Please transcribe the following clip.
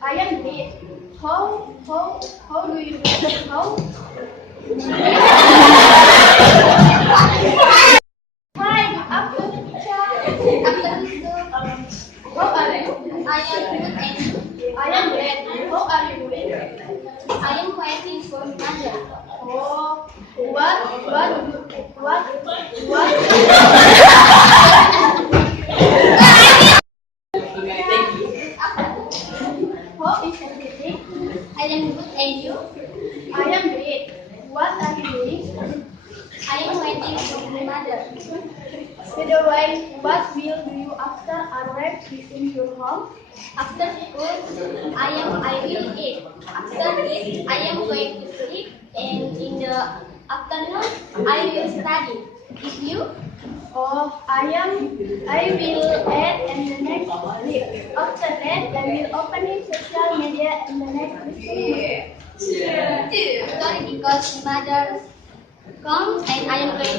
I am great. How do you do? How? Hi, good afternoon, teacher. Afternoon, sir. How are you? I am good and I am great. How are you doing? I am waiting for mother. Oh, what? How is everything? I am good and you? I am great. What are you doing? I am waiting for my mother. By the way, what will you do after arrive in your home? After school, I will eat. After this, I am going to sleep, and in the afternoon, I will study. If you? Oh, I will add in the next week. After that, I will open social media in the next week. Sorry, because mother comes and I am going